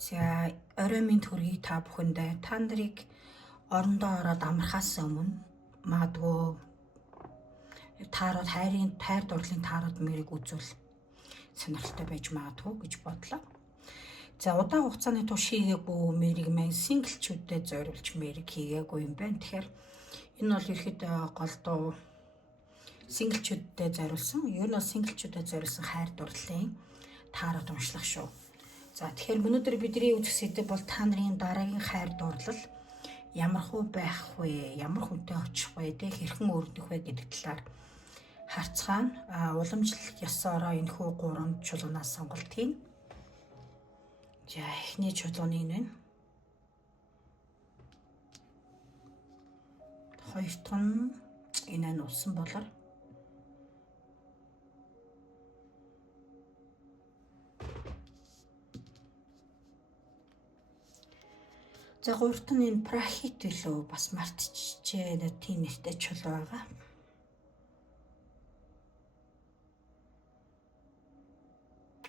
За орой минь төргий та бүхэндээ та нарыг орондоо ороод амархаас өмнө магадгүй таарууд хайр дурлалын таарууд мэрийг үзүүл сонирхолтой байж магадгүй гэж бодлоо. За удаан хугацааны турш хийгээгүй мэрийг маань синглчүүдэд зориулж мэрийг хийгээгүй юм байна. Тэгэхээр энэ бол ерхэд голдуу синглчүүдэд зориулсан. Ер нь бол синглчүүдэд зориулсан хайр дурлалын таарууд уншлах шүү. За тэгэхээр өнөөдөр бидний үзэх сэдэв бол та нарын дараагийн хайр дурлал ямар хөө байх вэ? Ямар хүнтэй очих вэ? Хэрхэн өрнөх вэ гэдэг талаар харцгаана. Уламжлалт ёсороо энэхүү 3 чуулганаас сонголт хийн. За эхний чуулганы энэ байна. Хоёр дахь нь энэ усан болор. За гуравт нь энэ прахит билүү бас мартчихжээ. Тийм нэртэй чулуу байгаа.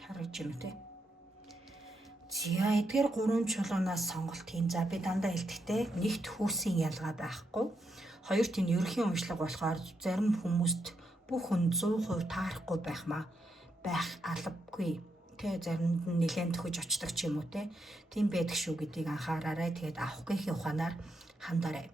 Харагч юм те. За эдгээр 3 чулуунаас сонголт хийн. За би дандаа хэлдэхдээ нэгт хүүсийн ялгаа байхгүй. Хоёрт энэ ерөнхий уншлага болохоор зарим хүмүүст бүх хүн 100% таарахгүй байх албагүй. Тэ заримд нь нэлээд төхөж очдог ч юм уу те. Тийм байдаг шүү гэдгийг анхаараарай. Тэгээд авахгүйхийн ухаанаар хандаарай.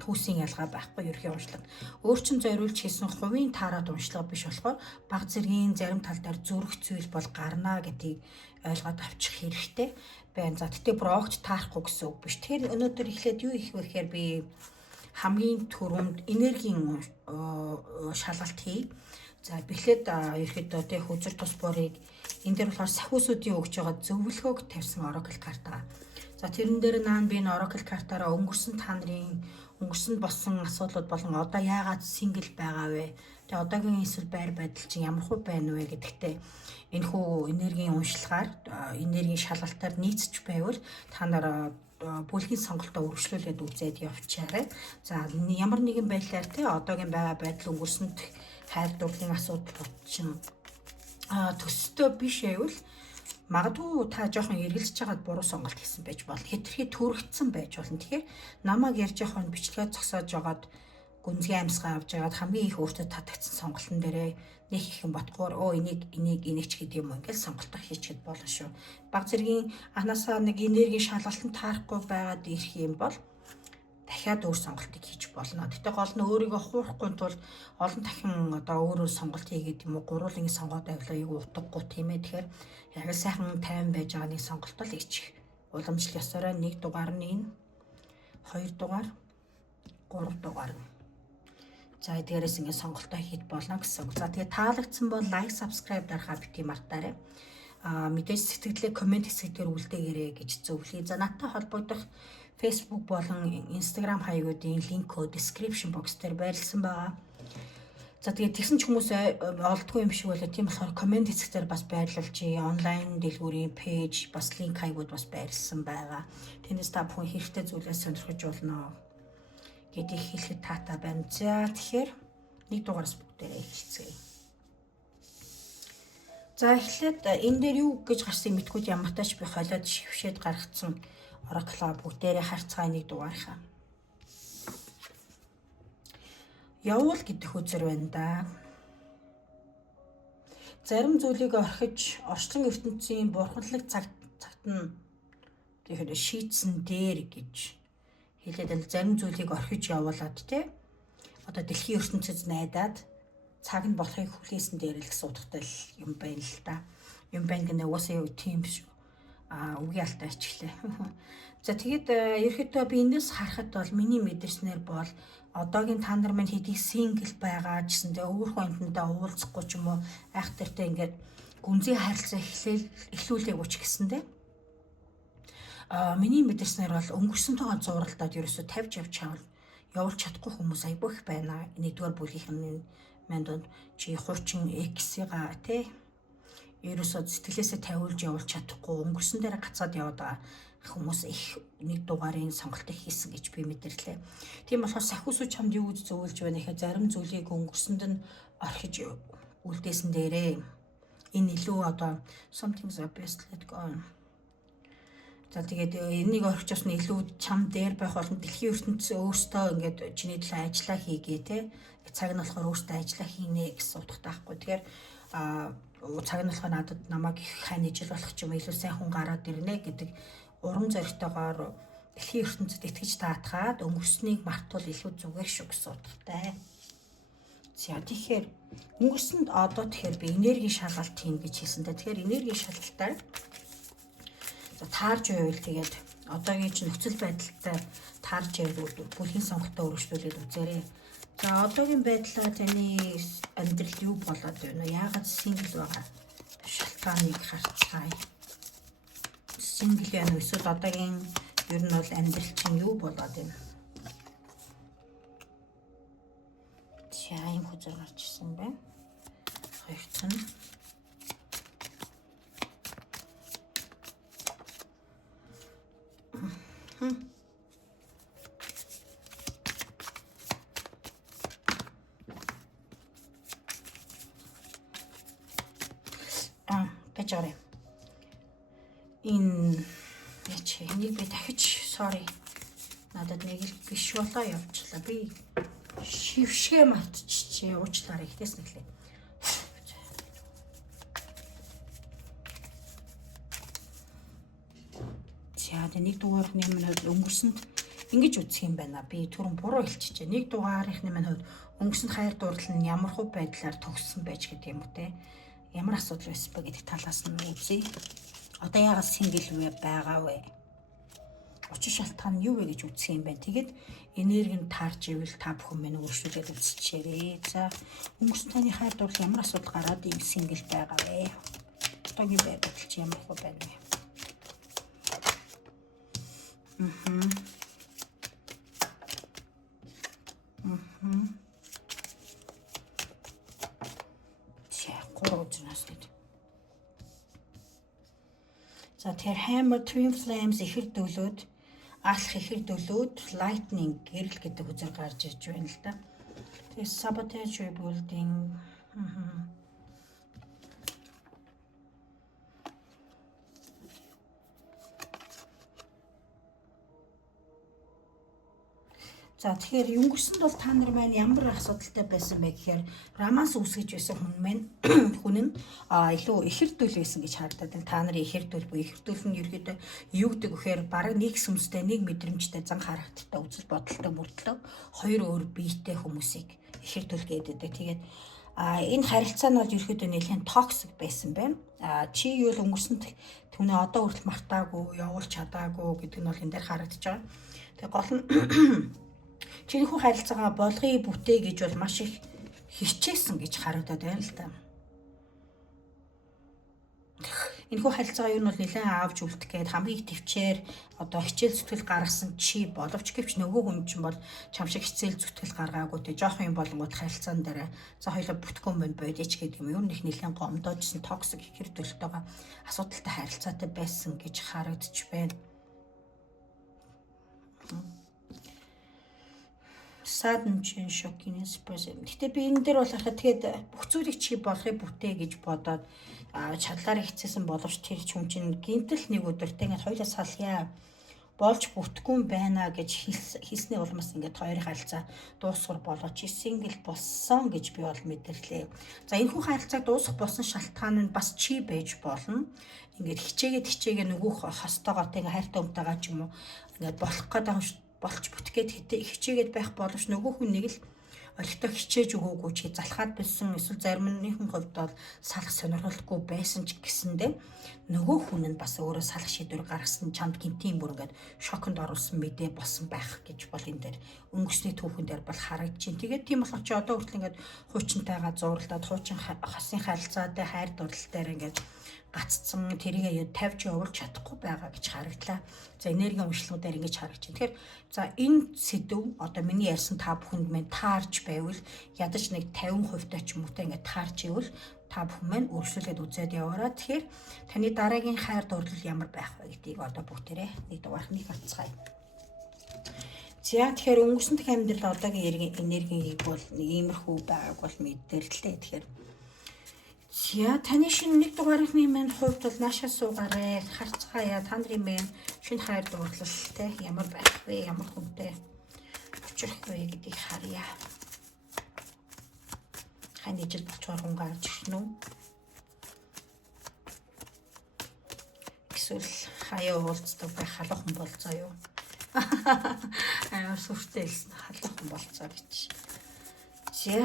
Хүүсийн ялгаа байхгүй ерөнхий уншлага. Өөр чин зориулж хийсэн хувийн таарад уншлага биш болохоор баг зэргийн зарим тал дээр зүрх зүйл бол гарна гэдгийг ойлгоод авчих хэрэгтэй байна. За тэгтээ бүр огт таарахгүй гэсэн үг биш. Тэгэхээр өнөөдөр эхлээд юу их вэ гэхээр би хамгийн түрүүнд энергийн шалгалт хий. За эхлээд ерөөдөө тэ хүзэр тус буурыг энэ дээр болохоор сахиусуудын өгж байгаа зөвлөгөөг тавьсан Oracle карт байгаа. За тэрэн дээр би энэ Oracle картаараа өнгөрсөн та нарын өнгөрсөнд болсон асуудлууд болон одоо яагаад сингл байгаа вэ? Тэгээ одоогийн эсвэл байр байдал чинь ямар хөө байна вэ гэдэгтээ энэхүү энергийн уншлагаар энергийн шалгалтаар нийцэж байвал та нар бүлгийн сонголтоо өргөжлүүлээд үзээд явчаарай. За ямар нэгэн байдлаар те одоогийн байгаа байдал өнгөрсөнд хайр дурлалын асуудал чинь төстэй биш байвал магадгүй та жоохон эргэлж чагаад буруу сонголт хийсэн байж болно. Хэтэрхий төрөгдсөн байж болно. Тэгэхээр намайг ярьж явах нь бичлэгээ зогсоож жагаад гүнзгий амьсгаа авч жагаад хамгийн их өөртөө татагдсан сонголтын дээрээ нэг их юм ботгоор энийг ч гэдэг юм ингээл сонголтоо хийчихэд болно шүү. Баг зэргийн анханасаа нэг энергийн шалгалтанд таарахгүй байгаад ирэх юм бол дахиад өөр сонголтыг хийж болно. Гэтэ гол нь өөрийгөө хуурахгүй тул олон дахин өөр сонголт хийгээд юм уу гурван сонгоод авлаа юу утгагүй тийм ээ. Тэгэхээр яг сайхан тайван байж байгаа нэг сонголт л ичих. Уламжлал ёсороо 1 дугаар нь энэ 2 дугаар 3 дугаар. За эдгээрээс ингэ сонголтоо хийж болно гэсэн. За тэгээ таалагдсан бол лайк, subscribe дарахаа бити мартаарай. Мэдээж сэтгэлээ комент хэсгээр үлдээгээрэй гэж зөвлөе. За надтай холбогдох Facebook болон Instagram хаягуудын линкөө description box дээр байрлсан байгаа. За тэгээд тэгсэн ч хүмүүс олдгүй юм шиг байлаа. Тийм болохоор комент хэсгээр бас байрлуулж онлайн дэлгүүрийн пэйж бас линк хаягууд бас байрлсан байгаа. Тэрнээс та бүхэн хэрэгтэй зүйлээс сонирхож болно гэдгийг хэлэхэд таатай байна. За тэгэхээр 1 дугаараас бүгдээрээ хэлцгээе. За эхлээд энэ дээр юу гэж гарсан мэдгүй ямар тач би холиод шившээд гаргацсан Oracle бүгдээрээ харцгаа 1 дугаархаа. Явуул гэдэг үзэр байна да. Зарим зүйлийг орхиж орчлон ертөнцийн бурханлаг цагт нь тэгэхээр шийдсэн дээр гэж хэлээд зарим зүйлийг орхиж явуулаад те одоо дэлхийн ертөнцид найдаад цаг нь болохыг хүлээсэн дээр л гэсэн утгатай юм байна л да. Юм байна гэнэ уусаа юу тийм биш. Үгүй алтай ачлаа. За тэгэд ерөөхдөө би эндээс харахад бол миний мэдэрснээр бол одоогийн та нар минь хэдий сингл байгаа гэсэндээ өөрхөн амьтандаа уулзахгүй ч юм уу айхтартай ингээд гүнзгий харилцаа эхлүүлээгүй ч гэсэндээ миний мэдэрснээр бол өнгөрсөнтэйгээ зуралдаад ерөөсө тавьж явуулж чадахгүй хүмүүс айгүй их байна. 1-р бүлгийн манд чи хуучин X-га тий ерөөсөө сэтгэлээсээ тавиулж явуулж чадахгүй өнгөрсөн дээр гацаад яваад байгаа хүмүүс их 1 дугаарын сонголтыг хийсэн гэж би мэдэрлээ. Тийм болохоор сахиусуу чамд юу гэж зөвлөж байна гэхээр зарим зүйлийг өнгөрсөнд нь орхиж үлдээсэн дээрээ энэ илүү одоо something's best let go За тэгээд энийг орхиж усны илүү чам дээр байх болон дэлхийн ертөнцийн өөртөө ингээд чиний төлөө ажиллаа хийгээ те. Цаг нь болохоор өөртөө ажиллаа хийнэ гэсэн утгатай байхгүй. Тэгэхээр цаг нь болохоор надад намайг их хань ижил болох ч юм илүү сайн хүн гараад ирнэ гэдэг урам зоригтойгоор дэлхийн ертөнцид итгэж даатгаад өнгөрснийг мартвал илүү зүгээр шүү гэсэн утгатай. За тэгэхээр өнгөрсөнд одоо тэгэхээр би энергийн шалгалт хийн гэж хэлсэнтэй. Тэгэхээр энергийн шалгалтаар таарж байвал тэгээд одоогийн чинь нөхцөл байдалтай таарж байвал бүлгийн сонголтоо өөрчлүүлээд үзээрэй. За одоогийн байдлаа таны амьдрал юу болоод байна вэ? Яагаад сингл байгаа? Шалтгааныг харцгаая. Сингл байна уу? Эсвэл одоогийн ер нь бол амьдрал чинь юу болоод байна? За ийм хүзэр гарч ирсэн байна. Хоёр цан. Бачаарай. Энэ яч энийг би дахиж sorry. Надад нэг л биш болоо явуулчлаа. Би шившгэ мартчихжээ. Уучлаарай ихтэйс нэглээ. За нэг дугаарны минут өнгөрсөнд ингэж үзэх юм байна. Би түрүүн буруу хэлчихжээ. Нэг дугаарынхны минут өнгөрсөнд хайр дурлал нь ямар хөө байдлаар төгссөн байж гэдэг юм уу те. Ямар асуудал байсан бэ гэдэг талаас нь үзье. Одоо яагаад сингл байгаа вэ? Учир шалтгаан нь юу вэ гэж үзэх юм байна. Тэгээд энерги нь таарч ивэл та бүхэн минь өөрчлөлөд үзчихээрэй. За өнгөрсөн таны хайр дурлал ямар асуудал гараад ийм сингл байгаа вэ? Одоогийн байдал чи ямар хөө байна вэ? За тэр hammer twin flames ихэр дөлөөд алах ихэр дөлөөд lightning гэрэл гэдэг үзэр гарч ирж байна л да. Тэгээ sabotage rebuilding За тэгэхээр өнгөрсөнд бол та нар маань ямар асуудалтай байсан бэ гэхээр романс үүсгэж байсан хүн нь илүү ихэрдүүл байсан гэж харагдаад байна. Та нарын ихэрдүүл буюу ихэрдүүл нь ерөөдөө юу гэдэг вэхээр бараг нэг сүмстэй нэг мэдрэмжтэй зан харагдaltaй үзэл бодолтой мөрдлөө хоёр өөр биетэй хүмүүсийг ихэрдүүл гэдэг. Тэгээд энэ харилцаа нь бол ерөөдөө нэлээд токсик байсан байна. Чи юу л өнгөрсөнд түүнээ одоо хүртэл мартаагүй, явуулж чадаагүй гэдэг нь бол энэ дээр харагдаж байгаа. Тэгээд гол нь чинийхүү харилцаагаа болгоё бүтээ гэж бол маш их хичээсэн гэж харагдаад байна л та. Энэхүү харилцаагаа юу нь бол нэлээд аавж үлдэх гээд хамгийн их төвчээр одоо хичээл зүтгэл гаргасан чи боловч гэвч нөгөө хүн чинь бол чам шиг хичээл зүтгэл гаргаагүй те жоохон юм болонгууд харилцаан дээр за хоёлоо бүтгүүн байна бодич гэдэг юм. Юу нэг нэлээд гомдоожсэн токсик ихэр төлөлтөйгээ асуудалтай харилцаатай байсан гэж харагдаж байна. Sudden change shockiness present. Гэтэ би энэ дээр бол харахад тэгээд бүх зүйлийг чи болохыг бүтээ гэж бодоод чадлаараа хичээсэн боловч тэр хүн чинь гинтэл нэг өдөртэй ингээд хоёлаа салъя болж бүтггүй байна гэж хэлснээ улмаас ингээд хоёрын харилцаа дуусгар болоо чи сингл болсон гэж би бол мэдэрлээ. За энэ хүн харилцааг дуусгах болсон шалтгаан нь бас чи байж болно. Ингээд хичээгээ нөгөөх хостоогоо тэгээ хайртай өмтэйгаа ч юм уу ингээд болох гэдэг болч бүтгээд хичээгээд байх боловч нөгөө хүн нэг л орхитой хичээж өгөөгүй чи залхаад байсан эсвэл зарим нэгэн хувьд бол салах сонирхолтой байсан ч гэсэндээ нөгөө хүн нь бас өөрөө салах шийдвэр гаргасан чамд гинтийн бүр ингээд шоконд оруулсан мэдээ болсон байх гэж бол энэ дээр өнгөсний түүхэн дээр бол харагдаж байна. Тэгээд тийм болохоор чи одоо хүртэл ингээд хуучинтайгаа зууралдаад хуучин хосын харилцаатай хайр дурлал дээр ингээд гаццсан тэрийгээ тавьж явуулж чадахгүй байгаа гэж харагдлаа. За энергийн уншлагуудаар ингэж харагдаж байна. Тэгэхээр за энэ сэдв одоо миний ярьсан та бүхэнд мэн таарж байвал ядаж нэг 50% та ч юм уу та ингэ таарж ивэл та бүхэн мэн өөрчлөлөд үзээд яваараа. Тэгэхээр таны дараагийн хайр дурлал ямар байх вэ гэдгийг одоо бүгдээрээ нэг дугаархныг харцгаая. За тэгэхээр өнгөрсөн дэх амьдрал одоогийн энергийг бол нэг иймэрхүү байгааг бол мэддэрлээ. Тэгэхээр За таны шинэ нэг дугаарынхны маань хувьд бол наашаа суугаарай. Харцгаая та нарын маань шинэ хайр дурлал те ямар байх вэ? Ямар хүнтэй учрах вэ гэдгийг харъя. Хань ижил болчоор хүн гарч ирнэ үү? Эсвэл хаяа уулздаг байх халуухан болцоо юу? Аа сүртэй хэлсэн халуухан болцоо гэж. За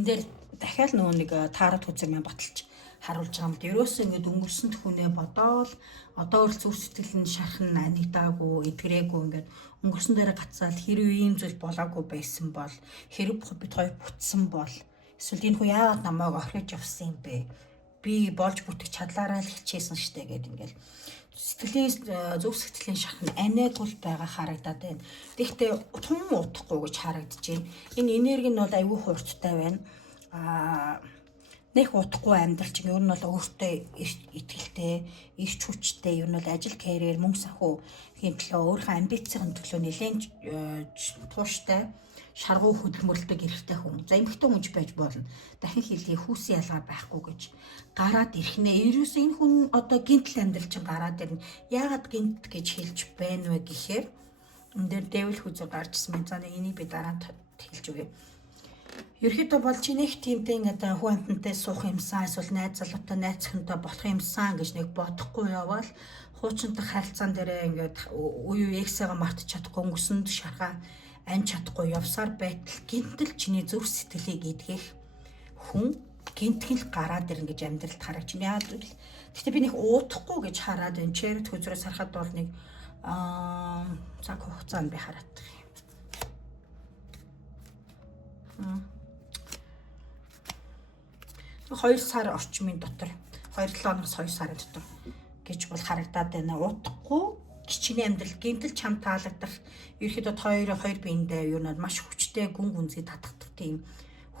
энэ дээр дахиад нөгөө нэг таарат хүзэг маань баталж харуулж байгаа юм. Ерөөсөө ингээд өнгөрсөнд хүнээ бодоол одоо л зүр сэтгэл нь шархан анигдаагүй, эдгэрээгүй ингээд өнгөрсөн дээрээ гацаад хэрэг ийм зүйл болоогүй байсан бол хэрэг бид хоёр бүтсэн бол эсвэл энэ хүн яагаад намайг орхиж явсан юм бэ? Би болж бүтэх чадлаараа л хичээсэн штэ гэдэг ингээд сэтгэлийн зөв сэтгэлийн шахны аниггүй байгаа харагдаад байна. Тэгэхдээ тун утахгүй гэж харагдаж байна. Энэ энерги нь бол аюул хуурцтай байна. Нэг утахгүй амьдрал чинь ер нь бол өөртөө итгэлтэй, ирч хүчтэй, ер нь бол ажил карьер, мөнгө санхүүгийн төлөө өөрийнхөө амбицийн төлөө нэлээд тууштай, шаргуу хөдөлмөрлөдөг эрэгтэй хүн. За эмэгтэй хүнч байж болно. Дахин хэлье хүүсийн ялгаа байхгүй гэж гараад ирхнэ. Ерөөсөө энэ хүн одоо гинтл амьдрал чинь гараад ирнэ. Яагаад гинт гэж хэлж байна вэ гэхээр энэ дээр дэвл хүзэг гарчсан юм. За энийг би дараа нь хэлж өгье. Ерөөхдөө бол чи нэг тиймтэй ингээд хүн амтантай суух юмсан эсвэл найз залуутай найзхантай болох юмсан гэж нэг бодохгүй явбал хуучинтай харилцаан дээрээ ингээд үе үеэсээ мартаж чадахгүй өнгөсөнд шархаа ань чадахгүй явсаар байтал гинтэл чиний зөв сэтгэлийг идгэх хүн гинтгэл гараад ирнэ гэж амьдралд харагч байна. Яагаад гэвэл гэхдээ би нэг уутахгүй гэж хараад энэ чэрт хүзрээс харахад бол нэг цаг хугацаанд би хараад байна. 2 сар орчмын дотор 2-7 хоногс 2 сарын дотор гэж бол харагдаад байна. Утахгүй чиний амьдрал гинтэл чам таалагдах ерөөхдөө хоёр биендээ юу нэ маш хүчтэй гүн гүнзгий татдаг тийм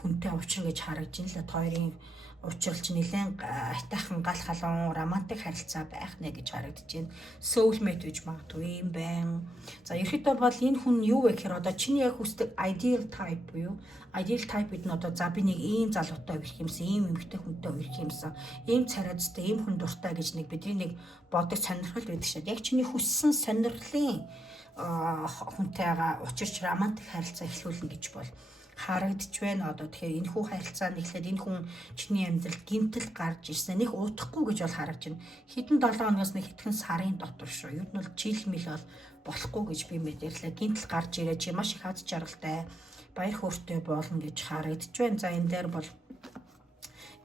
хүнтэй уулзсан гэж харагдаж байна л да. Хоёрын уулзалч нэлээд айтайхан гал халуун романтик харилцаа байх нэ гэж харагдаж байна. Soulmate гэж магадгүй юм байна. За ерөөхдөө бол энэ хүн юу вэ гэхээр одоо чиний яг хүсдэг ideal type буюу ideal type гэдэг нь одоо за би нэг ийм залуутай ирэх юмсан, ийм эмэгтэй хүнтэй ирэх юмсан, ийм царайцтай, ийм хүн дуртай гэж нэг бидний нэг бодог сонирхол байдаг шээ. Яг чиний хүссэн сонирхлын хүнтэйгээ учирч романтик харилцаа эхлүүлнэ гэж бол харагдж байна. Одоо тэгэхээр энэ хүү харилцаанд эхлээд энэ хүн чиний амьдралд гинтэл гарч ирсэн. Нэг утахгүй гэж бол харагдж байна. Хэдэн 7 хоногоос нэг хэдхэн сарын дотор шүү. Юу нь бол жил мэл бол болохгүй гэж би мэдээлээ. Гинтэл гарч ирээ чи маш их аз жаргалтай баяр хөөртэй болно гэж харагдж байна. За энэ дээр бол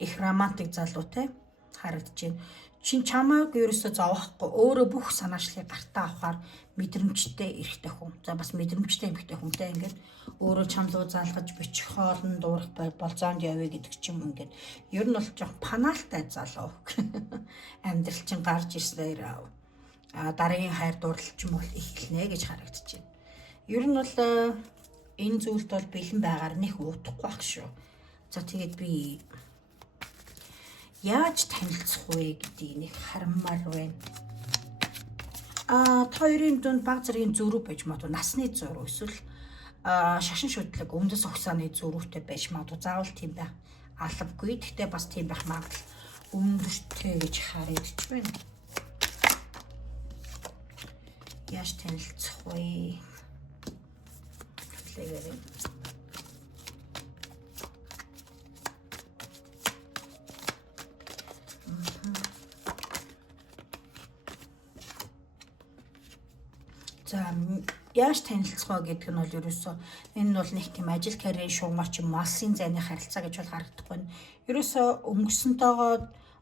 их романтик залуутай харагдж байна. Чин чамааг ерөөсө зовохгүй өөрөө бүх санаачлалыг гартаа авахар мэдрэмжтэй эрэгтэй хүн. За бас мэдрэмжтэй эмэгтэй хүнтэй ингээд өөрөө чамлуу заалгаж бичих хоолн дуурах болзоонд явъя гэдэг ч юм ингээд ер нь бол жоох панаалтай залуу амьдрал чинь гарч ирснээр дараагийн хайр дурлалч юм бол эхэлнэ гэж харагдаж байна. Ер нь бол энэ зүйлд бол бэлэн байгаар нэх утахгүй байх шүү. За тэгээд би яаж танилцах вэ гэдгийг нэг хараммаар байна. Хоёрын дунд баг зэргийн зөрүү байж магадгүй насны зөрүү эсвэл шашин шүтлэг өмдөс огсааны зөрүүтэй байж магадгүй заавал тийм байх албагүй. Гэхдээ бас тийм байх магадлал өндөртэй гэж харагдаж байна. Яаж танилцах вэ? Хэлээрэй. За яаж танилцах вэ гэдэг нь бол ерөөсөө энэ нь бол нэг тийм ажил карьерийн шугамч юм малсын зайны харилцаа гэж бол харагдах байна. Ерөөсөө өнгөрсөнтэйгоо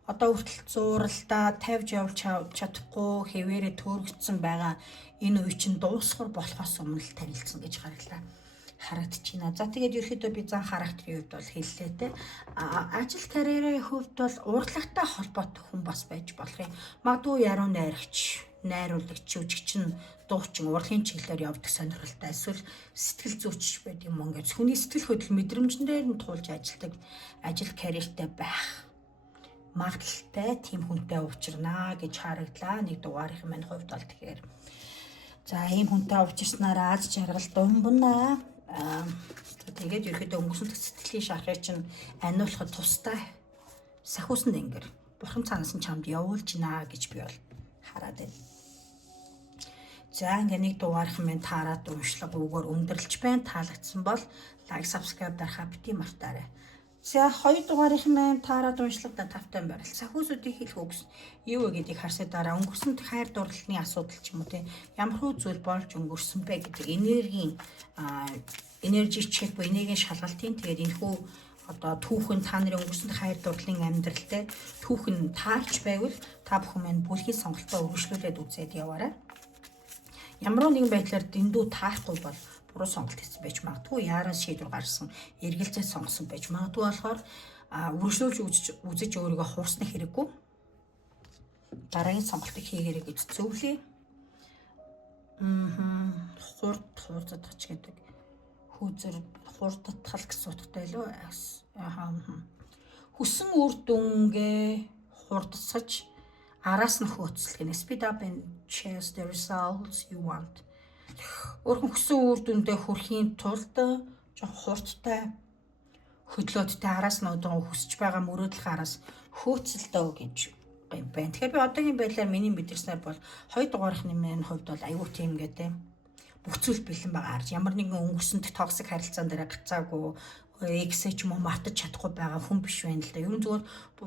одоо хүртэл зууралдаа тавьж явж чадахгүй хэвээрээ төөрөгдсөн байгаа энэ үе чинь дуусгар болохоос өмнө л танилцсан гэж харагдаж байна. За тэгээд ерөөхдөө би зан характерын хувьд бол хэллээ те. Ажил карьерийн хувьд бол урлагтай холбоотой хүн бас байж болох юм. Магадгүй яруу найрагч найруулагч, жүжигчин, дуучин, урлагийн чиглэлээр явдаг сонирхолтой эсвэл сэтгэл зүйч байдаг юм ингээд хүний сэтгэл хөдлөл мэдрэмжнээр нь туулж ажилладаг ажил карьертэй байх магадaltaй тийм хүнтэй уулзрана гэж харагдлаа. Нэг дугаарынхын маань хувьд бол тэгэхээр за ийм хүнтэй уулзснараа аз жаргал думбана. Тэгээд ерөөдөө өнгөрсөн сэтгэлийн шархыг чинь аниулахад тустай сахиусан дэнгэр бурхан цаанаас нь чамд явуулж гинэ гэж би бол хараад байна. За ингээ нэг дугаарынхын маань таарад уншлага өгөөр өндөрлж байна. Таалагдсан бол лайк, subscribe дарахаа бити мартаарай. За 2 дугаарынхын маань таарад уншлагада тавтай байрал. Сахиусуудыг хэлэх үгс юу вэ гэдгийг харсаа дараа өнгөрсөн хайр дурлалын асуудал ч юм уу те ямар хөө зүйл болж өнгөрсөн бэ гэдэг энержи чек буюу энергийн шалгалтын тэгээд энэхүү одоо түүхэн та нарын өнгөрсөн хайр дурлалын амьдралтай түүхэн таарч байвал та бүхэн маань бүлгийн сонголтоо өргөжлүүлээд үзээд яваарай. Ямар нэгэн байдлаар дэндүү таахгүй бол буруу сонголт хийсэн байж магадгүй, яаран шийдвэр гаргасан, эргэлзээ сонгосон байж магадгүй болохоор өргөжлүүлж үзэж өөрийгөө хуурсны хэрэггүй. Дараагийн сонголтыг хийгээрэй гэж зөвлөе. Хурдтах гэдэг хүүзэр хурдтал гэсэн утгатай лөө. Хүссэн үр дүнгээ хурдсаж араас нь хөөцөлгөн. Speed up and chase the results you want. Өөрхөн хүссэн үр дүндээ хүрэхийн тулд жоохон хурдтай хөдлөөдтэй араас нь одоо хүсэж байгаа мөрөөдлийн араас хөөцөлдөө гэж юм байна. Тэгэхээр би одоогийн байдлаар миний мэдэрснээр бол 2 дугаархны минь хувьд бол аюу тийм гэдэг бүх зүйл бэлэн байгаа. Ямар нэгэн өнгөрсөнд токсик харилцаан дээр гацаагүй эксэж юм мартаж чадахгүй байгаа хүн биш байна л да. Ер нь зүгээр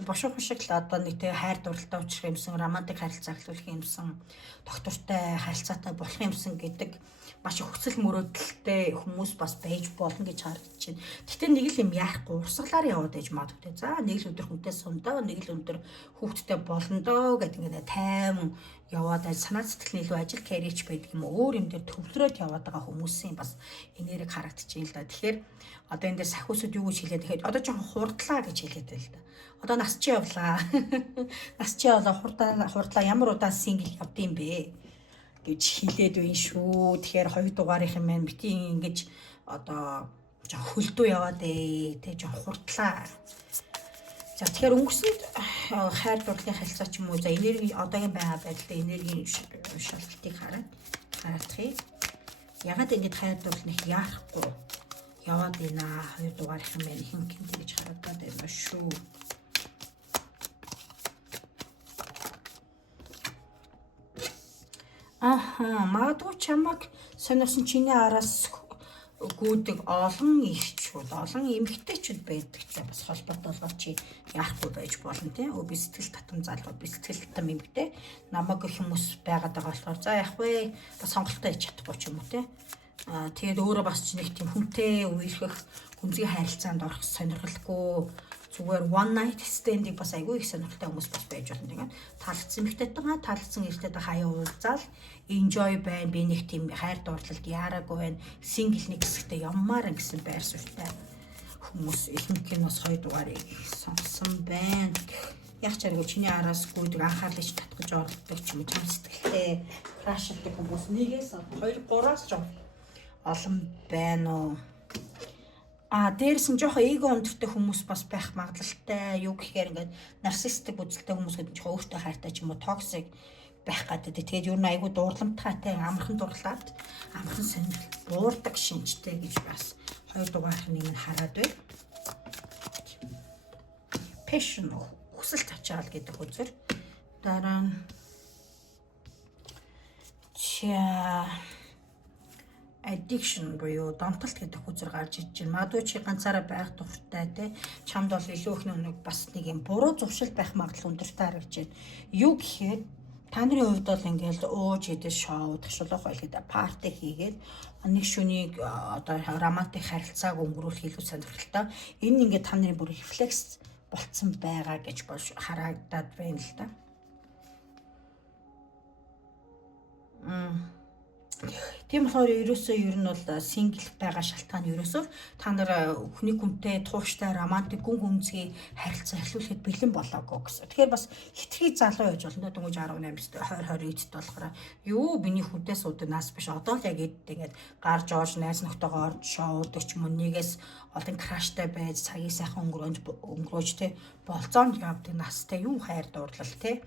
бошуухан шиг л одоо нэг тэг хайр дурлалтай уулзах юмсан, романтик харилцаа эхлүүлэх юмсан, доктортой харилцаатай болох юмсан гэдэг маш их хүсэл мөрөөдөлтэй хүмүүс бас байж болно гэж харагдаж байна. Гэхдээ нэг л юм яахгүй урсгалаар яваад байж магадгүй. За нэг л өдөр хүнтэй сундаа, нэг л өдөр хүүхдтэй болондоо гэдэг ингээд тайван яваад санаа сэтгэл илүү ажил карьерч байдаг юм өөр юм дээр төвлөрөөд яваад байгаа хүмүүсийн бас энерги харагдаж байна л да. Тэгэхээр одоо энэ дээр сахиусууд юу гэж хэлээд тэгэхээр одоо жоохон хурдлаа гэж хэлээд байл та. Одоо нас чи явлаа. Нас чи явлаа хурдлаа ямар удаа сингл явдсан бэ гэж хэлээд байна шүү. Тэгэхээр 2 дугаарынхын маань бити ингэж одоо жоохон хөлдөө яваад тэг жоохон хурдлаа. За тэгэхээр өнгөрсөнд хайр дурлалын харилцаа ч юм уу за энерги одоогийн байгаа байдлаа энергийн шалгалтыг хараадахыг ягаад ингэж хайр дурлал их яахгүй яваад байна 2 дугаарынхан маань хинхэн гэж харагдаад байна шүү. Магадгүй чамаг сонирхсон чиний араас гүйдэг олон ихчүүд, олон эмэгтэйчүүд байдаг ч бас холбоотой болгоо чи яахгүй байж болно тийм. Би сэтгэл татам залуу, би сэтгэл татам эмэгтэй намайг хүмүүс байгаад байгаа болохоор за яах вэ? Бас сонголтоо хийж чадахгүй ч юм уу тийм. Тэгээд өөрөө бас ч нэг тийм хүнтэй үерхэх, гүнзгий харилцаанд орох сонирхолгүй зүгээр one night stand-ийг бас айгүй их сонирхолтой хүмүүс бас байж болно. Тэгээд таалагдсан эмэгтэйтэйгээ таалагдсан эрэгтэйтэй хаяа уулзаал enjoy байна. Би нэг тийм хайр дурлалд яараагүй байна. Single нэг хэсэгтээ явмаар гэсэн байр суурьтай хүмүүс ихэнх нь бас 2 дугаарыг сонгосон байна. Яг ч арай чиний араас гүйдэг анхаарлыг татгаж ордог ч юм уу чам сэтгэлтэй краштай хүмүүс нэгээс 2 3-аас ч олон байна уу. Дээрс нь жоохон эго өндөртэй хүмүүс бас байх магадлалтай. Юу гэхээр ингээд нарциссистик үзэлтэй хүмүүс гэдэг нь жоохон өөртөө хайртай ч юм уу токсик байх гэдэг. Тэгээд юу н айгу дурламтгайтай амархан дурлаад амархан сонирхол буурдаг шинжтэй гэж бас 2 дугаархны минь хараад байна. Passion хүсэл тавчаал гэдэг үзэр. Дараа нь addiction буюу донтолт гэдэг үзэр гарч иж байна. Магадгүй чи ганцаараа байх дуртай те. Чамд бол илүү их нэг бас нэг юм буруу зуршил байх магадлал өндөртэй харагдаж байна. Юу гэхээр та нарын хувьд бол ингээл ууж идэж шоу ташуулах байлгээд парти хийгээд нэг шөнийг одоо романтик харилцааг өнгөрүүлэх илүү сонирхолтой. Энэ ингээд та нарын бүр рефлекс болцсон байгаа гэж болж харагдаад байна л да. Тийм болохоор ерөөсөө ер нь бол сингл байгаа шалтгаан ерөөсөө та нар хүний хүнтэй тууштай романтик гүн гүнзгий харилцаа эхлүүлэхэд бэлэн болоогүй гэсэн. Тэгэхээр бас хитрхи залуу байж болно. Дөнгөж 18-т 20 20-д болохоор юу миний хүнтэй суудаг нас биш. Одоо л яг ингээд гарч оож найз нөхдөйгөө орж шоудаг ч юм уу нэгээс олон краштай байж цагийг сайхан өнгөрөөж те болцоонд явдаг настай юу хайр дурлал те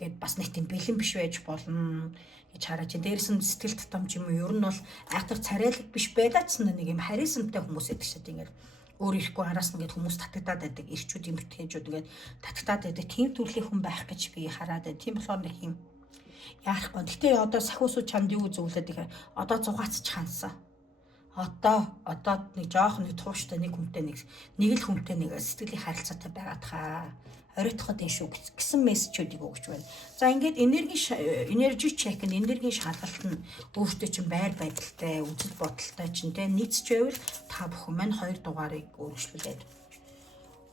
гэд бас нэг тийм бэлэн биш байж болно гэж хараад чи дээрс нь сэтгэл татамж юм уу ер нь бол айхтар царайлаг биш байдаачсан нэг юм харизмтай хүмүүс байдаг шээ тийм өөр ирэхгүй араас нь гээд хүмүүс татагдаад байдаг ирчүүд юм битгээжүүд ингээд татагдаад байдаг тийм төрлийн хүн байх гэж би хараад байна. Тийм болохоор нэг юм яахгүй. Гэтэ одоо сахиусууд чамд юу зөвлөд ихээр одоо зугаацч хансан. Одоо нэг жоох нэг тууштай нэг хүнтэй нэг л хүнтэй нэг сэтгэлийн харилцаатай байгаад хаа. Оройтход энэ шүү гэсэн мессежүүдийг өгч байна. За ингээд энержи чек нь энергийн шалгалт нь өөртөө чинь байр байдалтай, үзэл бодолтой чинь тэ нийцж байвал та бүхэн маань 2 дугаарыг өөрчлүүлээд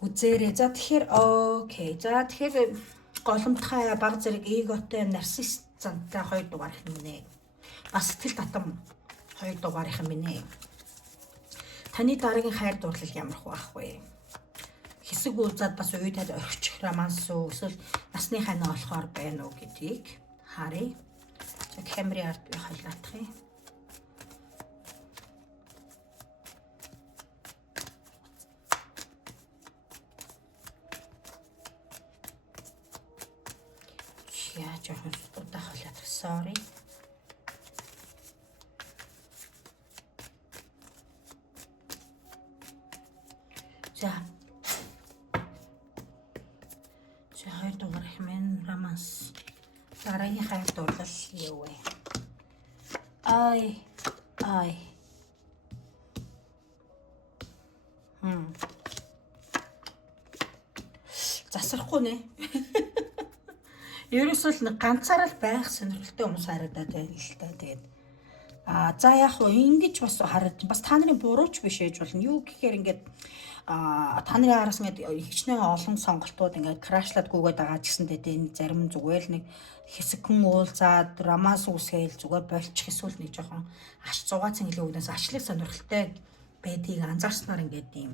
үзээрэй. За тэгэхээр окей. За тэгэхээр голомтхай баг зэрэг эготой нарцист зантай 2 дугаар их минь. Бас сэтгэл татам 2 дугаар их минь. Таны дараагийн хайр дурлал ямар байх вэ? Хэсэг уулзаад бас уйдаад орчих романс уу эсвэл насны ханаа болохоор байна уу гэдгийг харъя. За камерын ард би хайлаадах юм. Яа жоохон удаа хайлаадах. Sorry. За 2 дугаар их минь романс. Дараагийн хайр дурлал юу вэ? Ай. Засрахгүй нэ. Ерөөсөө л ганцаараа л байх сонирхолтой хүмүүс харагдаад байна л та. Тэгээд за яг хөө ингэж бас хараад бас та нарын бурууч биш ээж болно. Юу гэхээр ингээд та нарын араас ингээд хичнээн олон сонголтууд ингээд крашлаад гүгээд байгаа ч гэсэндээ энэ зарим зүгээр л нэг хэсэгхэн уулзаад романс үсгээл зүгээр болчих эсвэл нэг жоохон аш зугаацсан гэлээ үгнээс ачлаг сонирхолтой байдгийг анзаарснаар ингээд ийм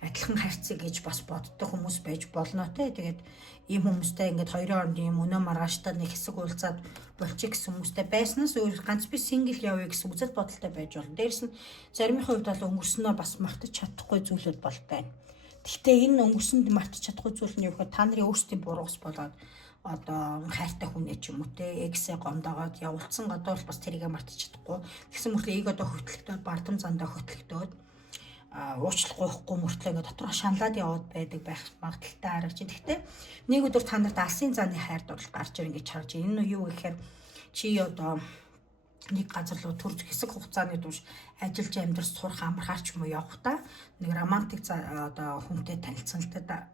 адилхан харьцаг гэж бас боддог хүмүүс байж болно те. Тэгээд ийм хүмүүстэй ингээд хоёрын хооронд ийм өнөө маргааштай нэг хэсэг уулзаад болчих гэсэн хүмүүстэй байснаас өөр ганц би сингл явъя гэсэн үзэл бодолтой байж болно. Дээрс нь заримын хувьд бол өнгөрснөө бас мартаж чадахгүй зүйлүүд бол байна. Гэхдээ энэ өнгөрсөнд мартаж чадахгүй зүйл нь юу гэхээр та нарын өөрсдийн буруугас болоод одоо хайртай хүнээ ч юм уу те эксээ гомдоогоод явуулсан одоо бол бас тэрийгэ мартаж чадахгүй. Тэгсэн мөртлөө эго хөтлөгдөөд бардам зандаа хөтлөгдөөд уучлахгүй ихгүй мөртлөө ингээд дотороо шаналаад яваад байдаг байх магадaltaй харагч. Гэхдээ нэг өдөр та нарт алсын зааны хайр дурлал гарч ирэн гэж харж байна. Энэ нь юу гэхээр чи одоо нэг газар руу төрж хэсэг хугацааны турш ажиллаж амьдрах сурах амархаар ч юм уу явахдаа нэг романтик одоо хүнтэй танилцсан л да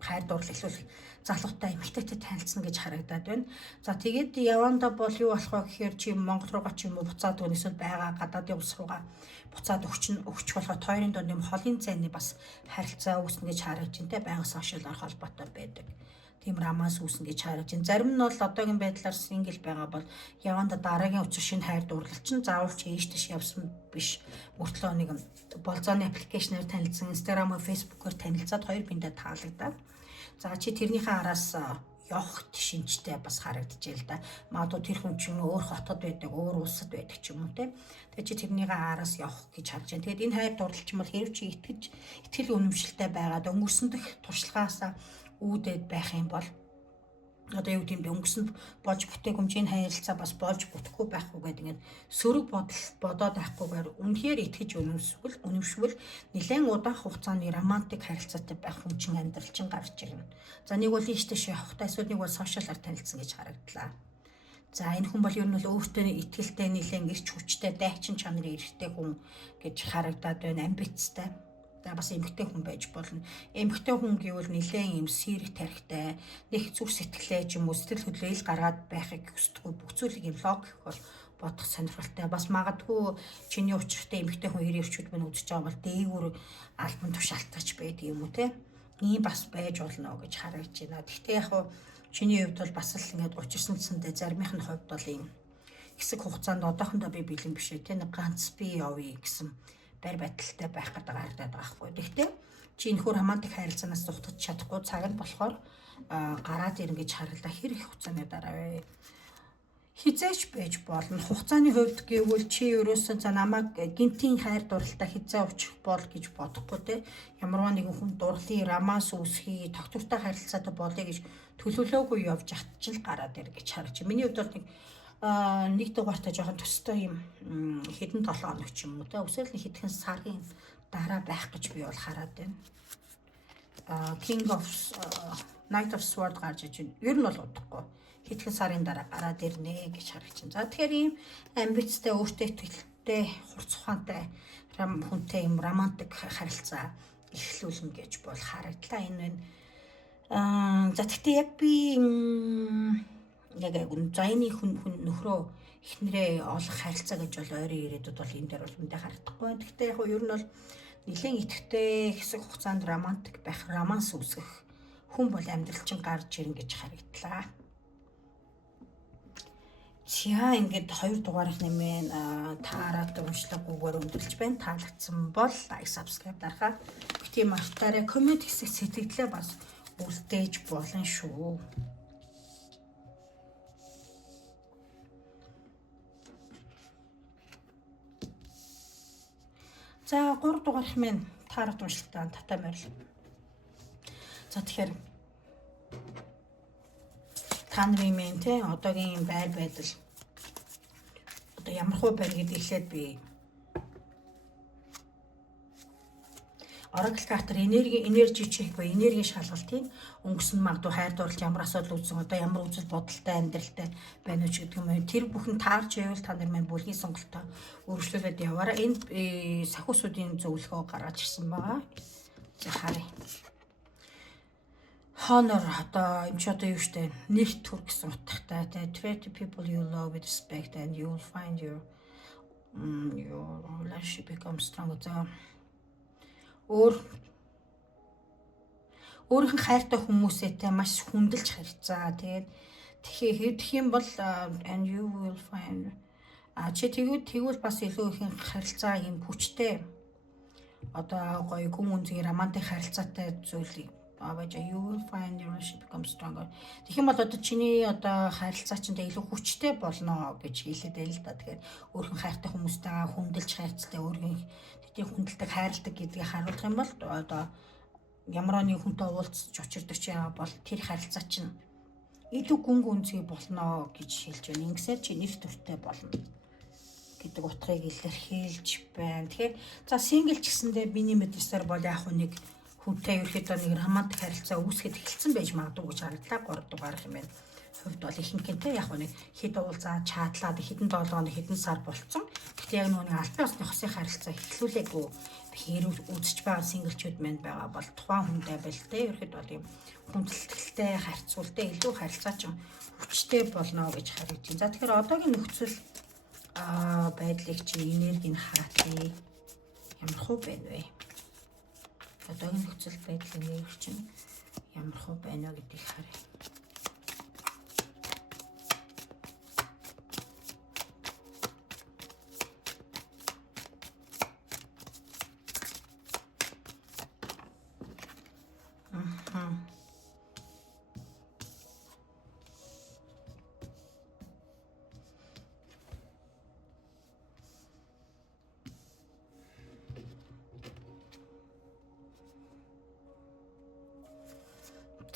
хайр дурлал эхлүүлэх залуутай эмэгтэйтэй танилцсан гэж харагдаад байна. За тэгээд яванда бол юу болох вэ гэхээр чи Монгол руугаа ч юм уу буцаад өгнө эсвэл байгаа гадаадын улс руугаа буцаад өгч болоход хоёрын донд юм холын цайны бас харилцаа үүснэ гэж харагдаж байна те байнга сошиалар холбоотой байдаг. Тийм романс үүснэ гэж харагдаж байна. Зарим нь бол одоогийн байдлаар сингл байгаа бол яванда дараагийн учир шинэ хайр дурлал чинь заавал чи ийш тийш явсан биш. Мөртлөө нэг болзооны аппликейшнээр танилцсан, Instagram, Facebook-оор танилцаад хоёр биндээ таалагдаад. За чи тэрнийхээ араас явах шинжтэй бас харагдаж л да. Магадгүй тэр хүн чинь өөр хотод байдаг, өөр улсад байдаг ч юм уу те. Тэгээ чи тэрнийхээ араас явах гэж харж байна. Тэгээд энэ хайр дурлалч юм бол хэрв чи итгэл үнэмшилтэй байгаад өнгөрсөн дэх туршлагаасаа үүдээд байх юм бол одоо юу гэдэм бэ өнгөрсөнд болж бүтээгүмжийн харилцаа бас болж бүтэхгүй байхгүй гэдэг ингээд сөрөг бодоод байхгүйгээр үнэхээр итгэж үнэмшвэл нэлээд удаан хугацааны романтик харилцаатай байх хүн чинь амьдрал чинь гарч ирнэ. За нэг бол ийштэйш явахтай эсвэл нэг бол сошиалар танилцсан гэж харагдлаа. За энэ хүн бол ер нь бол өөртөө итгэлтэй нэлээд ирч хүчтэй дайчин чанарын эрхтэй хүн гэж харагдаад байна, амбицтай. За бас эмгтэй хүн байж болно. Эмгтэй хүн гэвэл нэлээд юм сэрэг тарихтай, нэг зүрх сэтгэлээ ч юм уу сэтгэл хөдлөл гаргаад байхыг хүсдэггүй бүх зүйлийг юм логик бол бодох сонирхолтой. Бас магадгүй чиний учиртай эмгтэй хүн ирээ өчүүд мань үзэж байгаа бол дээгүүр альбом тушаалтгач байдаг юм уу те. Ийм бас байж болно гэж харагдаж байна. Гэхдээ яг хуу чиний хувьд бол бас л ингээд учирсан гэсэндээ заримын хувьд бол ийм хэсэг хугацаанд одоохондоо би бэлэн биш ээ. Тэ нэг ганц би явъя гэсэн байр байдалтай байх гэдэг харагдаад байгаа хгүй. Гэхдээ чи энэхүү романтик харилцаанаас зугтаж чадахгүй цаг нь болохоор гараад ирнэ гэж харалда хэр их хугацааны дараа вэ? Хизээч байж болно. Хугацааны хувьд гэвэл чи ерөөсөө за намайг гинтийн хайр дурлалтаа хизээ очих бол гэж бодохгүй те. Ямарваа нэгэн хүн дурлалын романс үүсхий, тогтвортой харилцаатай болъё гэж төлөвлөөгүй явж ахт ч л гараад ир гэж харагч. Миний хувьд бол нэг дугаартай жоохон төстэй юм хэдэн 7 хоног ч юм уу те. Өсөөл нэг хэдхэн сарын дараа байх гэж би бол хараад байна. King of Knight of Sword гарч иж байна. Ер нь бол удахгүй. Хэдхэн сарын дараа гараад ирнэ гэж харагч. За тэгэхээр ийм амбицтай, өөртөө итгэлтэй, хурц ухаантай хүнтэй юм романтик харилцаа эхлүүлнэ гэж бол харагдлаа. Энэ байна. За тэгтээ яг би яг зайны хүн нөхрөө эхнэрээ олох харилцаа гэж бол ойрын ирээдүйд бол энэ дээр бол үндэ харагдахгүй байна. Тэгтээ яг ер нь бол нэлээд идэвхтэй хэсэг хугацаанд романтик байх, романс үүсгэх хүн бол амьдрал чинь гарч ирнэ гэж харагдлаа. За ингээд 2 дугаарх нэмэн таараад уншлаггүйгээр өндөрлж байна. Таалагдсан бол лайк, subscribe дарахаа. Тийм автаараа коммент хэсэг сэтгэлээ бас үлдээж болно шүү. За 3 дугаарх минь таараад уншлагтаа тавтай морил. За тэгэхээр та нарын минь те одоогийн байр байдал одоо ямар хөө байр гэдгийг эхлээд би Oracle картер энержи чек буюу энергийн шалгалтын өнгөсөн магадгүй хайр дурлал ямар асуудал үүсэн одоо ямар үзэл бодолтой амьдралтай байна уу ч гэдэг юм. Тэр бүхэн таарч байвал та нар маань бүлгийн сонголтоо өөрчлөлөд яваараа. Энд сахиусуудын зөвлөгөө гаргаж ирсэн байгаа. За харъя. Honor одоо юм чи одоо юу штэ нэрт төр гэсэн утгатай те 20 people you love with respect and you will find your relationship become stronger. За өөрийнх нь хайртай хүмүүсээтэй маш хүндэлж харьцаа. Тэгээд тэгэх юм бол and you will find чи тэгвэл бас илүү их харилцаа юм хүчтэй одоо гоё гүн үнзгийн романтик харилцаатай зүйлийг you will find your relationship become stronger. Тэгэх юм бол одоо чиний одоо харилцаа чинь илүү хүчтэй болно гэж хэлээд байл л да. Тэгэхээр өөрхөн хайртай хүмүүстэйгээ хүндэлж харьцтай өөрийн тэдний хүндэлдэг хайрладаг гэдгийг харуулах юм бол одоо ямар нэг хүнтэй уулзч очирдог ч яа бол тэр харилцаа чинь илүү гүн гүнзгий болно гэж хэлж байна. Ингэсээр чи нэр төртэй болно гэдэг утгыг илэрхийлж байна. Тэгэхээр за сингл ч гэсэндээ миний мэдсээр бол яг нэг хүнтэй ерөөхдөө нэг романтик харилцаа үүсгэхэд эхэлсэн байж магадгүй гэж харагдлаа. 3 дугаарх юм байна. Хувьд бол ихэнхэнтэй яг нэг хэд уулзаад чаатлаад хэдэн 7 хоног хэдэн сар болцсон. Гэхдээ яг нүг албан ёсны хосын харилцаа эхлүүлээгүй хэрэг үзэж байгаа синглчүүд манд байгаа бол тухайн хүнтэй байл тэ ерөөд бол юм хүндэлтгэлтэй харьцуултай илүү харилцаа чинь хүчтэй болно гэж харагдаж байна. За тэгэхээр одоогийн нөхцөл байдлыг чинь энергийг хаатъя. Ямар хөө байна вэ? Одоогийн нөхцөл байдлын нэр чинь ямар хөө байна гэдгийг харъя.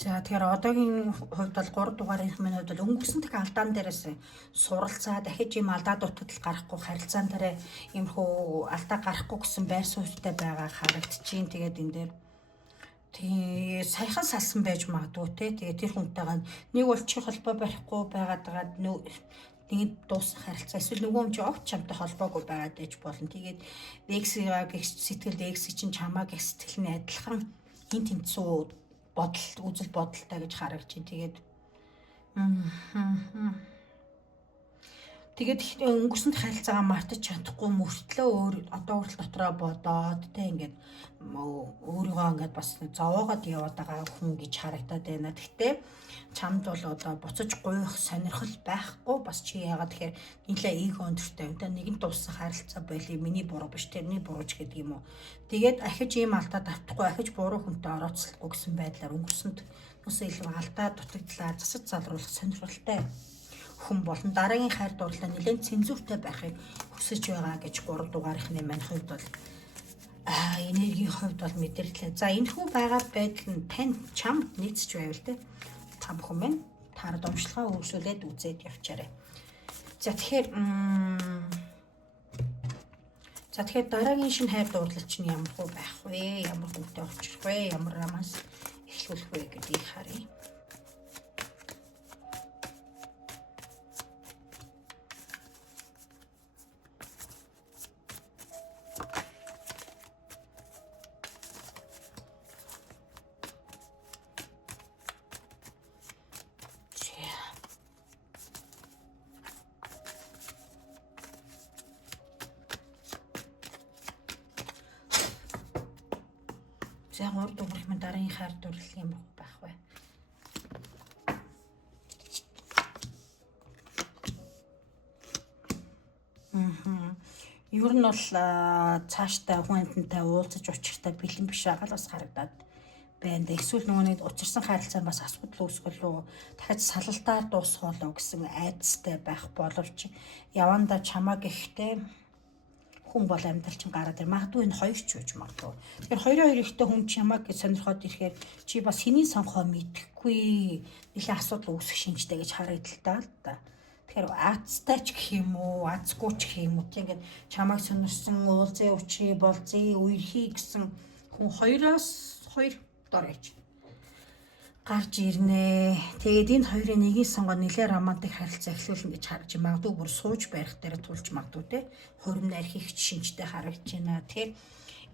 За тэгэхээр одоогийн хувьд бол 3 дугаарын минь хувьд бол өнгөрсөн дэх алдаан дээрээс суралцаа дахиж ийм алдаа дутагдал гарахгүй харилцаан дээр иймэрхүү алдаа гарахгүй гэсэн байр суурьтай байгаа харагдчихээн. Тэгээд энэ дээр тий саяхан салсан байж магадгүй те. Тэгээд тэр хүнтэйгээ нэг бол чи холбоо барихгүй байгаад нэг дуусах харилцаа эсвэл нөгөө юм чи огт чамтай холбоогүй байгаад байж болно. Тэгээд X-ийг сэтгэл X чинь чамаа гэх сэтгэл нь адилхан хин тэнцүү бодол үзэл бодолтой гэж харагч. Тэгээд Тэгээд өнгөрсөнд харилцаагаа мартаж чадахгүй мөртлөө өөр одоо хүртэл дотроо бодоод тэ ингээд өөрийгөө ингээд бас зовоогоод яваад байгаа хүн гэж харагдаад байна. Гэхдээ чамд бол одоо буцаж гуйх сонирхол байхгүй бас чи яагаад тэгэхээр нэлээ эго өндөртэй юм та нэгэн дуусах харилцаа байли миний буруу биш тэрний бурууч гэдэг юм уу. Тэгээд ахиж ийм алдаад автахгүй ахиж буруу хүнтэй орооцлохгүй гэсэн байдлаар өнгөрсөнд нүсээ илүү алдаа дутагдлаа засаж залруулах сонирхолтой хүн болон дараагийн хайр дурлалаа нэлээд цензуртай байхыг хүсэж байгаа гэж 3 дугаархны маань хувьд бол энергийн хувьд бол мэдэрлээ. За энэ хүү байгаа байдал нь тань чамд нийцж байвал те та бүхэн маань тард өмчлөгөө өрсөлдөд үзээд явчаарай. За тэгэхээр дараагийн шинэ хайр дурлал чинь ямар хөө байх вэ? Ямар хүнтэй очих вэ? Ямар рамаас эхлүүлэх вэ гэдгийг харъя. За 3 дугаар маань дараагийн хайр дурлал юм байх вэ? Ер нь бол цаашдаа хүн амьтантай уулзаж очихтай бэлэн биш байгаа л бас харагдаад байна. Эсвэл нөгөө нэг учирсан харилцаа бас асуудал үүсгэл үү дахиж салалтаар дуусгах болов гэсэн айдастай байх боловч явандаа чамаа гэхтэй хүн бол амьдрал чинь гараад ир магадгүй энэ хоёр ч үуч магадгүй. Тэгэхээр хоёр ихтэй хүн чамааг сонирхоод ирэхээр чи бас хэний сонгохоо мэдэхгүй нэлээ асуудал үүсэх шинжтэй гэж харагдaltaа л да. Тэгэхээр азтай ч гэх юм уу, азгүй ч гэх юм уу тийм ингээд чамааг сонирсон уулзын учрыг болзын үерхий гэсэн хүн хоёроос хоёр дор ээж гарч ирнэ. Тэгээд энэ хоёрын нэгийг сонгоод нэлээ романтик харилцаа эхлүүлнэ гэж харж магадгүй бүр сууж барих дээр тулж магадгүй те хорим найр хийх шинжтэй харагдаж байна. Тэгэхээр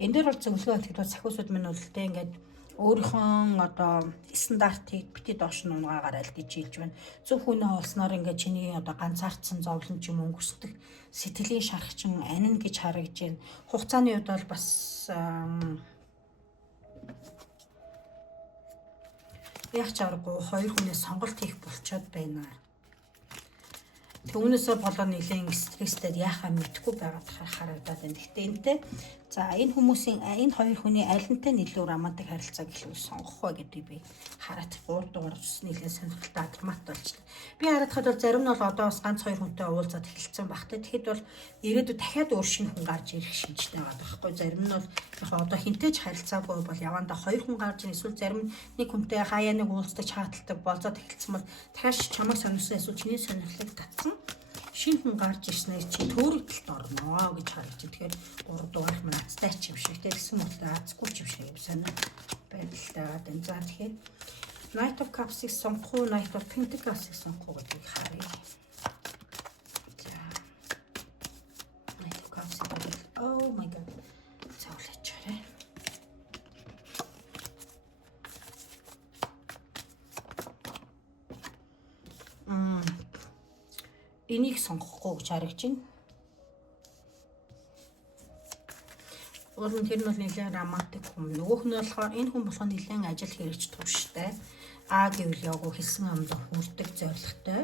энэ дээр бол зөвлөгөө өгөхөд сахиусууд минь бол те ингээд өөрийнхөө одоо стандартыг бити доош нь унгаагаар альдиж хэлж байна. Зөв хүнээ олсноор ингээд чиний одоо ганцаардсан зовлон ч юм өнгөсдөх сэтгэлийн шархчин анин гэж харагдаж байна. Хугацааны үед бол бас яг чаргагүй хоёр хүнээ сонголт хийх болчоод байна. Түүнээсээ болоод нэлээд стресстэй яхаа мэдхгүй байгаад харагдаад байна. Гэхдээ энтэй за энэ хүмүүсийн энэ хоёр хүний алинтай илүү романтик харилцааг илүү сонгох вэ гэдэг би хараад 3 дугаар нэлээд сонирхолтой адмат болчихлоо. Би харахад бол зарим нь бол одоо бас ганц хоёр хүнтэй уулзаад эхэлсэн багтай. Тэгэхэд бол ирээдүйд дахиад өөр шинэ хүн гарч ирэх шинжтэй байгаа байхгүй. Зарим нь бол яг одоо хинтэж харилцаагүй бол явандаа хоёр хүн гарч ирэх эсвэл зарим нэг хүнтэй хаяа нэг уулздаг чааталдаг болзоод эхэлсэн бол дахиад чамайг сонирсон эсвэл чиний сонирхлыг татсан шинэ хүн гарч ирснээр чи төөрөлтөлд орно гэж харагдаж. Тэгэхээр 3 дугаарх маань азтай ч юм шиг тэгсэн мэт азгүй ч юм шиг юм санаа байдлаа. За тэгэхээр Knight of Cups-ыг сонгох уу, Knight of Pentacles-ыг сонгох уу гэдгийг харъя. За Knight of Cups-ыг oh my god. Цаалаач хараа. Энийг сонгохгүй гэж харагдаж байна. Уул нь тэр нь бол нэлээд романтик хүн. Нөгөөх нь болохоор энэ хүн болохоор нэлээд ажил хэрэгч тууштай. Гэвэл яваагүй хэлсэн амд хүрдэг зорилготой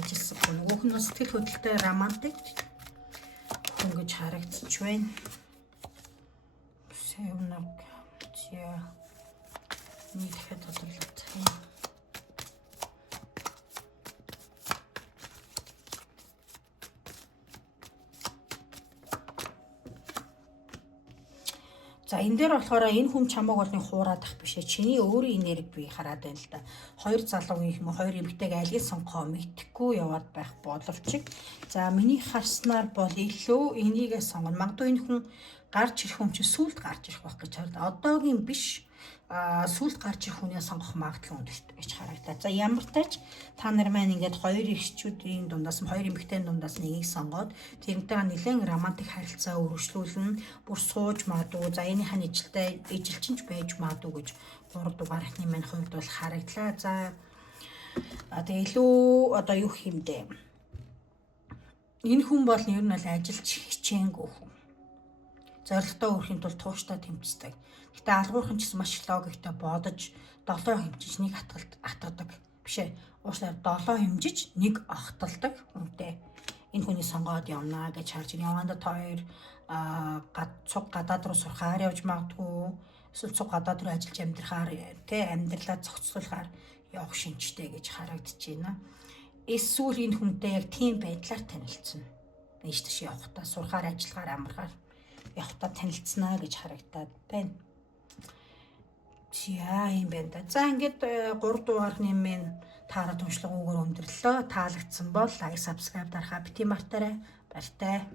ажилласан хүн. Нөгөөх нь сэтгэл хөдлөлтэй романтик хүн гэж харагдаж байна. Сэвнаг зя нэг хэд бодлоо. За энэ дээр болохоор энэ хүн чамаг бол нэг хуураад ах биш ээ. Чиний өөрийн энерги би хараад байна л да. Хоёр залуугийн юм хоёр эмэгтэйг алийг сонгохоо мэдэхгүй яваад байх боловч за миний харснаар бол илүү энийгээ сонгоно. Магадгүй энэ хүн гарч ирэх хүн чинь сүулт гарч ирэх байх гэж хараад. Одоогийн биш сүулт гарч ирэх хүнээ сонгох магадлал өндөртэй гэж харагдаа. За ямар тач та нар маань ингээд хоёр ирчүүдийн дундаас хоёр эмэгтэйн дундаас нэгийг сонгоод тэрнтэйгээ нэлээд романтик харилцаа өргөжлүүлнэ. Бүр сууж магадгүй. За энийхэн ижилчинч байж магадгүй гэж 3 дугаархны маань хувьд бол харагдлаа. За тэгээ илүү одоо юу хэмдэ Энэ хүн бол ер нь бол ажиллаж хичээнгүй хүн. Зорилготой хүрэхин тулд тууштай тэмцдэг. Гэтэ алгуурхан ч гэсэн маш логиктой бодож 7 хэмжиж нэг атгадаг. Биш ээ. Уучлаарай 7 хэмжиж нэг огтолдог үнтэй. Энэ хүний сонгоод явна гэж харж байна. Явандад хоёр цуг гадаад руу сурахаар явж магадгүй. Эсвэл цуг гадаад руу ажиллаж амьдрахаар тэ амьдралаа зохицуулахаар явах шинжтэй гэж харагдаж байна. Эсвэл энэ хүнтэй яг тийм байдлаар танилцсан. Ийш тийш явахдаа сурахаар ажиллахаар амархаар явахдаа танилцсанаа гэж харагдаад байна. За юм байна да. За ингээд 3 дугаар нэмэн таарад уншлага өгөр өндөрлөө. Таалагдсан бол лайк, subscribe дарахаа бити мартаарай. Баяртай.